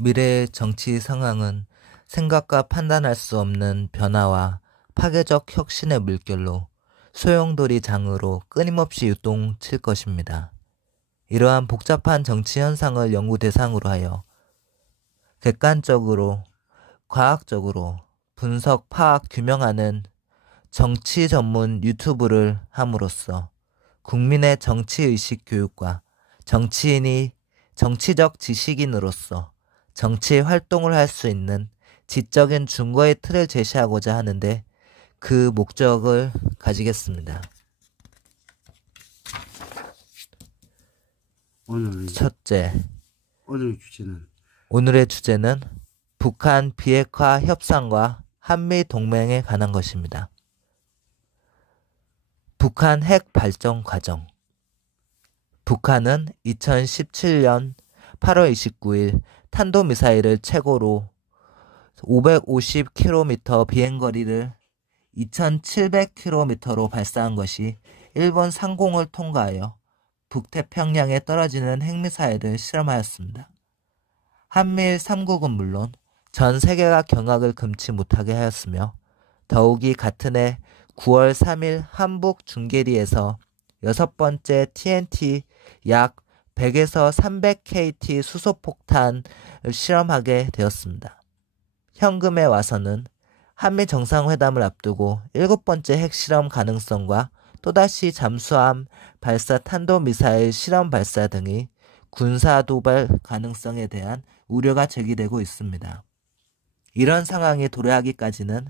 미래의 정치 상황은 생각과 판단할 수 없는 변화와 파괴적 혁신의 물결로 소용돌이 장으로 끊임없이 유동칠 것입니다. 이러한 복잡한 정치 현상을 연구 대상으로 하여 객관적으로, 과학적으로 분석, 파악, 규명하는 정치 전문 유튜브를 함으로써 국민의 정치의식 교육과 정치인이 정치적 지식인으로서 정치 활동을 할 수 있는 지적인 준거의 틀을 제시하고자 하는데 그 목적을 가지겠습니다. 첫째, 오늘의 주제는 북한 비핵화 협상과 한미 동맹에 관한 것입니다. 북한 핵 발전 과정. 북한은 2017년 8월 29일 탄도미사일을 최고로 550km 비행거리를 2700km로 발사한 것이 일본 상공을 통과하여 북태평양에 떨어지는 핵미사일을 실험하였습니다. 한미일 3국은 물론 전 세계가 경악을 금치 못하게 하였으며 더욱이 같은 해 9월 3일 한북 중계리에서 6번째 TNT 약 100에서 300KT 수소폭탄을 실험하게 되었습니다. 현금에 와서는 한미 정상회담을 앞두고 7번째 핵실험 가능성과 또다시 잠수함 발사 탄도미사일 실험 발사 등의 군사도발 가능성에 대한 우려가 제기되고 있습니다. 이런 상황이 도래하기까지는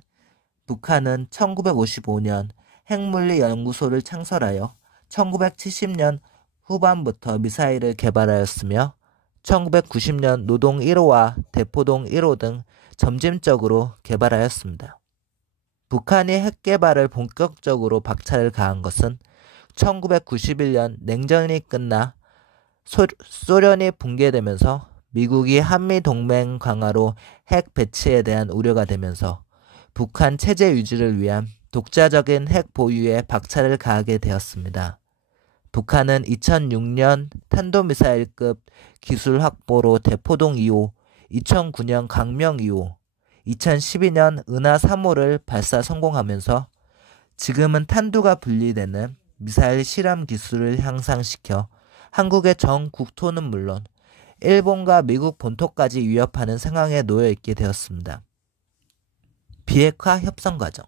북한은 1955년 핵물리연구소를 창설하여 1970년 후반부터 미사일을 개발하였으며 1990년 노동 1호와 대포동 1호 등 점진적으로 개발하였습니다. 북한이 핵 개발을 본격적으로 박차를 가한 것은 1991년 냉전이 끝나 소련이 붕괴되면서 미국이 한미 동맹 강화로 핵 배치에 대한 우려가 되면서 북한 체제 유지를 위한 독자적인 핵 보유에 박차를 가하게 되었습니다. 북한은 2006년 탄도미사일급 기술 확보로 대포동 2호, 2009년 강명 2호, 2012년 은하 3호를 발사 성공하면서 지금은 탄두가 분리되는 미사일 실험 기술을 향상시켜 한국의 전 국토는 물론 일본과 미국 본토까지 위협하는 상황에 놓여 있게 되었습니다. 비핵화 협상 과정.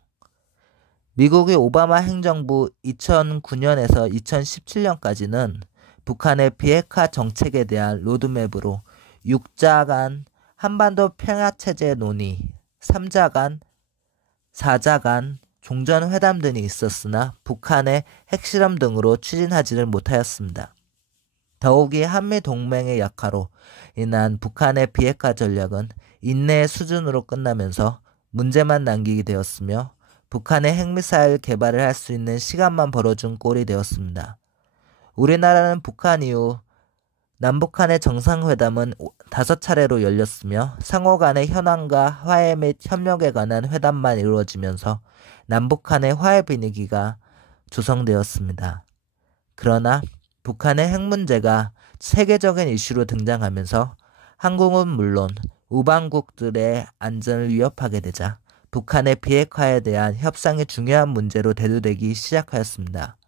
미국의 오바마 행정부 2009년에서 2017년까지는 북한의 비핵화 정책에 대한 로드맵으로 6자 간 한반도 평화체제 논의, 3자 간, 4자 간 종전회담 등이 있었으나 북한의 핵실험 등으로 추진하지를 못하였습니다. 더욱이 한미 동맹의 약화로 인한 북한의 비핵화 전략은 인내의 수준으로 끝나면서 문제만 남기게 되었으며 북한의 핵미사일 개발을 할 수 있는 시간만 벌어준 꼴이 되었습니다. 우리나라는 북한 이후 남북한의 정상회담은 5차례로 열렸으며 상호 간의 현안과 화해 및 협력에 관한 회담만 이루어지면서 남북한의 화해 분위기가 조성되었습니다. 그러나 북한의 핵 문제가 세계적인 이슈로 등장하면서 한국은 물론 우방국들의 안전을 위협하게 되자 북한의 비핵화에 대한 협상이 중요한 문제로 대두되기 시작하였습니다.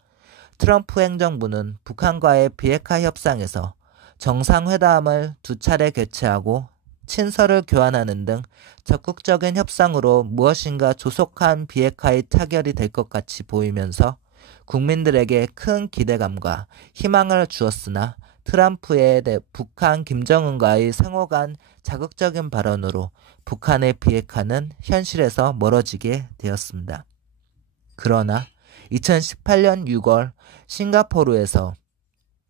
트럼프 행정부는 북한과의 비핵화 협상에서 정상회담을 2차례 개최하고 친서를 교환하는 등 적극적인 협상으로 무엇인가 조속한 비핵화의 타결이 될 것 같이 보이면서 국민들에게 큰 기대감과 희망을 주었으나 트럼프의 북한 김정은과의 상호 간 자극적인 발언으로 북한의 비핵화는 현실에서 멀어지게 되었습니다. 그러나 2018년 6월 싱가포르에서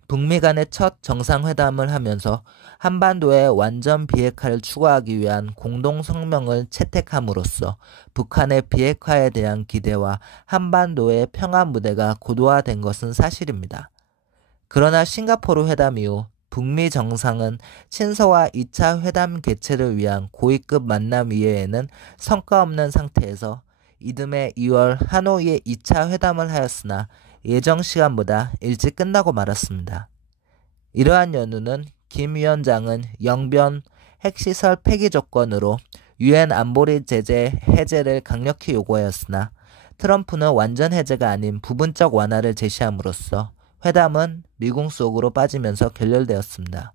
북미 간의 첫 정상회담을 하면서 한반도의 완전 비핵화를 추구하기 위한 공동성명을 채택함으로써 북한의 비핵화에 대한 기대와 한반도의 평화 무대가 고도화된 것은 사실입니다. 그러나 싱가포르 회담 이후 북미 정상은 친서와 2차 회담 개최를 위한 고위급 만남 이외에는 성과 없는 상태에서 이듬해 2월 하노이에 2차 회담을 하였으나 예정 시간보다 일찍 끝나고 말았습니다. 이러한 연유는 김 위원장은 영변 핵시설 폐기 조건으로 유엔 안보리 제재 해제를 강력히 요구하였으나 트럼프는 완전 해제가 아닌 부분적 완화를 제시함으로써 회담은 미궁 속으로 빠지면서 결렬되었습니다.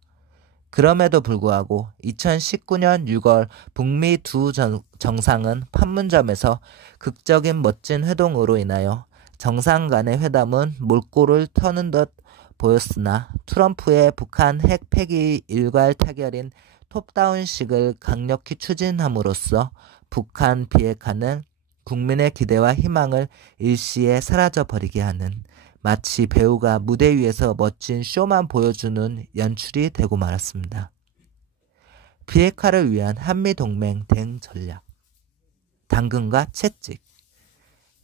그럼에도 불구하고 2019년 6월 북미 두 정상은 판문점에서 극적인 멋진 회동으로 인하여 정상 간의 회담은 몰골을 터는 듯 보였으나 트럼프의 북한 핵 폐기 일괄 타결인 톱다운식을 강력히 추진함으로써 북한 비핵화는 국민의 기대와 희망을 일시에 사라져버리게 하는 마치 배우가 무대 위에서 멋진 쇼만 보여주는 연출이 되고 말았습니다. 비핵화를 위한 한미동맹 대응 전략. 당근과 채찍.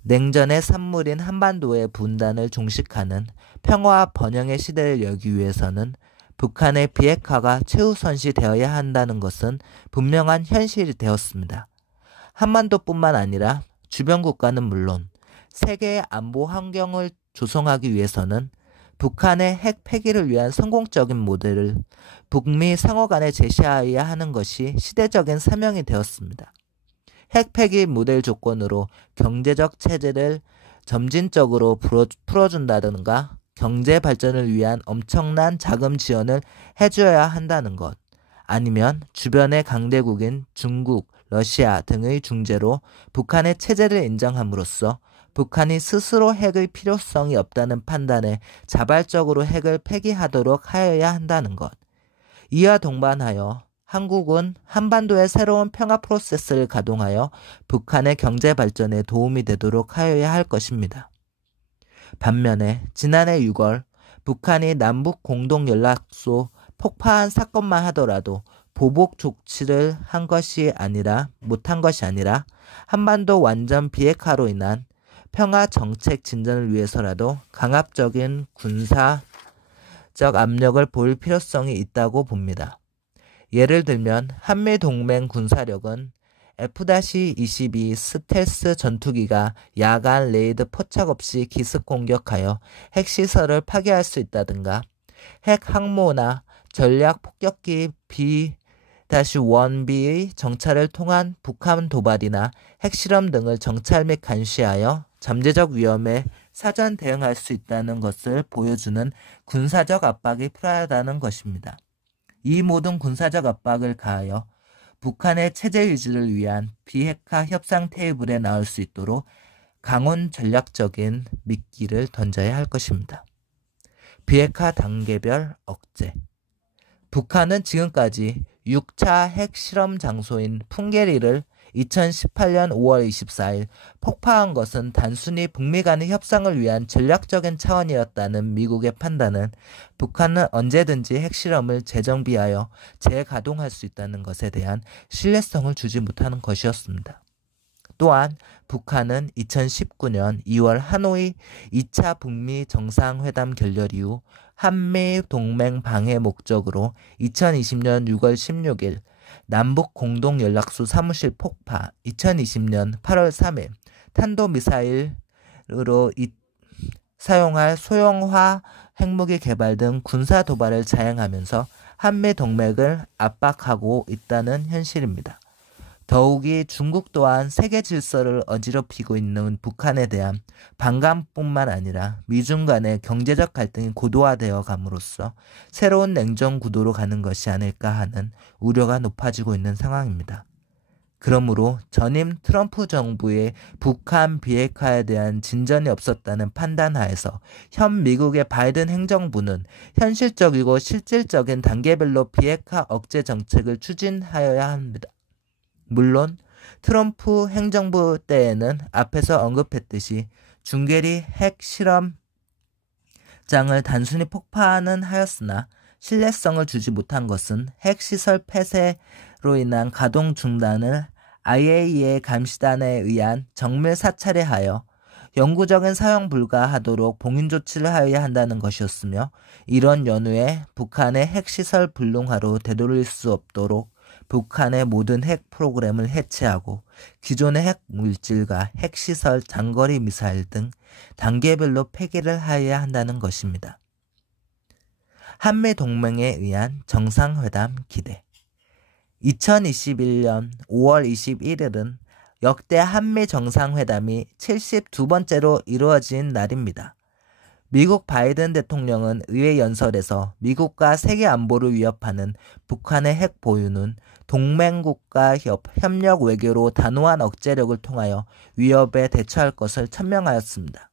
냉전의 산물인 한반도의 분단을 종식하는 평화와 번영의 시대를 열기 위해서는 북한의 비핵화가 최우선시 되어야 한다는 것은 분명한 현실이 되었습니다. 한반도뿐만 아니라 주변 국가는 물론 세계의 안보 환경을 조성하기 위해서는 북한의 핵 폐기를 위한 성공적인 모델을 북미 상호 간에 제시하여야 하는 것이 시대적인 사명이 되었습니다. 핵 폐기 모델 조건으로 경제적 체제를 점진적으로 풀어준다든가 경제 발전을 위한 엄청난 자금 지원을 해줘야 한다는 것, 아니면 주변의 강대국인 중국, 러시아 등의 중재로 북한의 체제를 인정함으로써 북한이 스스로 핵의 필요성이 없다는 판단에 자발적으로 핵을 폐기하도록 하여야 한다는 것. 이와 동반하여 한국은 한반도의 새로운 평화 프로세스를 가동하여 북한의 경제 발전에 도움이 되도록 하여야 할 것입니다. 반면에 지난해 6월 북한이 남북 공동연락소 폭파한 사건만 하더라도 보복 조치를 못한 것이 아니라 한반도 완전 비핵화로 인한 평화 정책 진전을 위해서라도 강압적인 군사적 압력을 보일 필요성이 있다고 봅니다. 예를 들면 한미동맹 군사력은 F-22 스텔스 전투기가 야간 레이드 포착 없이 기습 공격하여 핵시설을 파괴할 수 있다든가 핵 항모나 전략 폭격기 B-1B의 정찰을 통한 북한 도발이나 핵실험 등을 정찰 및 감시하여 잠재적 위험에 사전 대응할 수 있다는 것을 보여주는 군사적 압박이 필요하다는 것입니다. 이 모든 군사적 압박을 가하여 북한의 체제 유지를 위한 비핵화 협상 테이블에 나올 수 있도록 강원 전략적인 미끼를 던져야 할 것입니다. 비핵화 단계별 억제. 북한은 지금까지 6차 핵실험 장소인 풍계리를 2018년 5월 24일 폭파한 것은 단순히 북미 간의 협상을 위한 전략적인 차원이었다는 미국의 판단은 북한은 언제든지 핵실험을 재정비하여 재가동할 수 있다는 것에 대한 신뢰성을 주지 못하는 것이었습니다. 또한 북한은 2019년 2월 하노이 2차 북미 정상회담 결렬 이후 한미 동맹 방해 목적으로 2020년 6월 16일 남북 공동연락소 사무실 폭파, 2020년 8월 3일 탄도미사일으로 사용할 소형화 핵무기 개발 등 군사 도발을 자행하면서 한미 동맹을 압박하고 있다는 현실입니다. 더욱이 중국 또한 세계 질서를 어지럽히고 있는 북한에 대한 반감뿐만 아니라 미중 간의 경제적 갈등이 고도화되어 감으로써 새로운 냉전 구도로 가는 것이 아닐까 하는 우려가 높아지고 있는 상황입니다. 그러므로 전임 트럼프 정부의 북한 비핵화에 대한 진전이 없었다는 판단하에서 현 미국의 바이든 행정부는 현실적이고 실질적인 단계별로 비핵화 억제 정책을 추진하여야 합니다. 물론 트럼프 행정부 때에는 앞에서 언급했듯이 중계리 핵실험장을 단순히 폭파는 하였으나 신뢰성을 주지 못한 것은 핵시설 폐쇄로 인한 가동 중단을 IAEA 감시단에 의한 정밀 사찰에 하여 영구적인 사용 불가하도록 봉인 조치를 하여야 한다는 것이었으며, 이런 연후에 북한의 핵시설 불능화로 되돌릴 수 없도록 북한의 모든 핵 프로그램을 해체하고 기존의 핵 물질과 핵시설, 장거리 미사일 등 단계별로 폐기를 하여야 한다는 것입니다. 한미 동맹에 의한 정상회담 기대. 2021년 5월 21일은 역대 한미 정상회담이 72번째로 이루어진 날입니다. 미국 바이든 대통령은 의회 연설에서 미국과 세계 안보를 위협하는 북한의 핵 보유는 동맹국가 협력 외교로 단호한 억제력을 통하여 위협에 대처할 것을 천명하였습니다.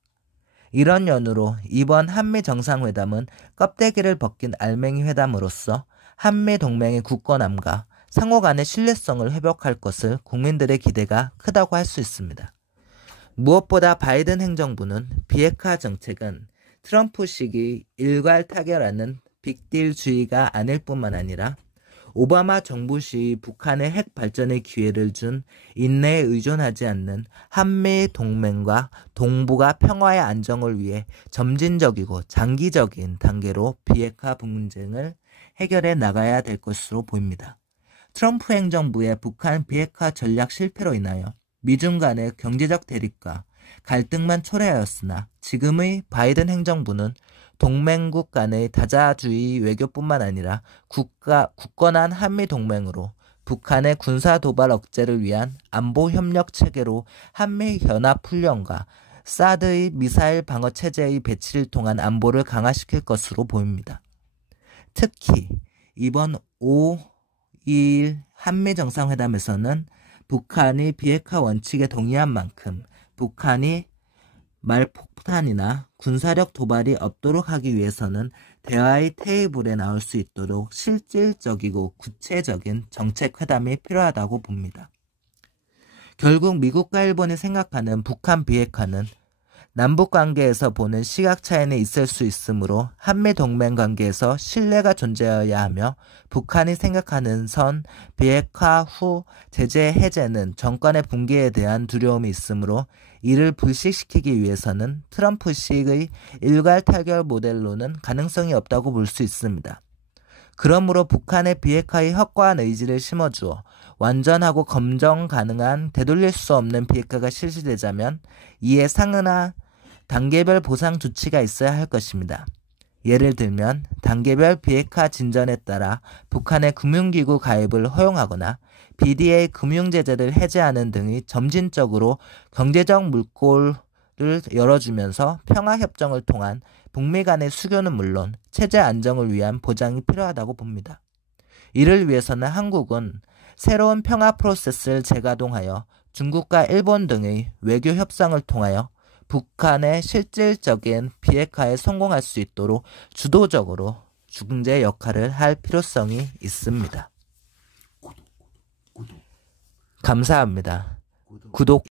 이런 연유로 이번 한미 정상회담은 껍데기를 벗긴 알맹이 회담으로서 한미 동맹의 굳건함과 상호 간의 신뢰성을 회복할 것을 국민들의 기대가 크다고 할 수 있습니다. 무엇보다 바이든 행정부는 비핵화 정책은 트럼프식의 일괄 타결하는 빅딜주의가 아닐 뿐만 아니라 오바마 정부 시 북한의 핵 발전의 기회를 준 인내에 의존하지 않는 한미 동맹과 동북아 평화의 안정을 위해 점진적이고 장기적인 단계로 비핵화 분쟁을 해결해 나가야 될 것으로 보입니다. 트럼프 행정부의 북한 비핵화 전략 실패로 인하여 미중 간의 경제적 대립과 갈등만 초래하였으나 지금의 바이든 행정부는 동맹국 간의 다자주의 외교뿐만 아니라 굳건한 한미 동맹으로 북한의 군사 도발 억제를 위한 안보 협력 체계로 한미 연합 훈련과 사드의 미사일 방어 체제의 배치를 통한 안보를 강화시킬 것으로 보입니다. 특히 이번 5일 한미 정상회담에서는 북한이 비핵화 원칙에 동의한 만큼 북한이 말폭탄이나 군사력 도발이 없도록 하기 위해서는 대화의 테이블에 나올 수 있도록 실질적이고 구체적인 정책 회담이 필요하다고 봅니다. 결국 미국과 일본이 생각하는 북한 비핵화는 남북관계에서 보는 시각 차이는 있을 수 있으므로 한미 동맹 관계에서 신뢰가 존재해야 하며 북한이 생각하는 선 비핵화 후 제재 해제는 정권의 붕괴에 대한 두려움이 있으므로 이를 불식시키기 위해서는 트럼프식의 일괄 타결 모델로는 가능성이 없다고 볼 수 있습니다. 그러므로 북한의 비핵화의 확고한 의지를 심어주어 완전하고 검증 가능한 되돌릴 수 없는 비핵화가 실시되자면 이에 상응한 단계별 보상 조치가 있어야 할 것입니다. 예를 들면 단계별 비핵화 진전에 따라 북한의 금융기구 가입을 허용하거나 BDA 금융제재를 해제하는 등의 점진적으로 경제적 물꼬를 열어주면서 평화협정을 통한 북미 간의 수교는 물론 체제 안정을 위한 보장이 필요하다고 봅니다. 이를 위해서는 한국은 새로운 평화 프로세스를 재가동하여 중국과 일본 등의 외교 협상을 통하여 북한의 실질적인 비핵화에 성공할 수 있도록 주도적으로 중재 역할을 할 필요성이 있습니다. 감사합니다. 구독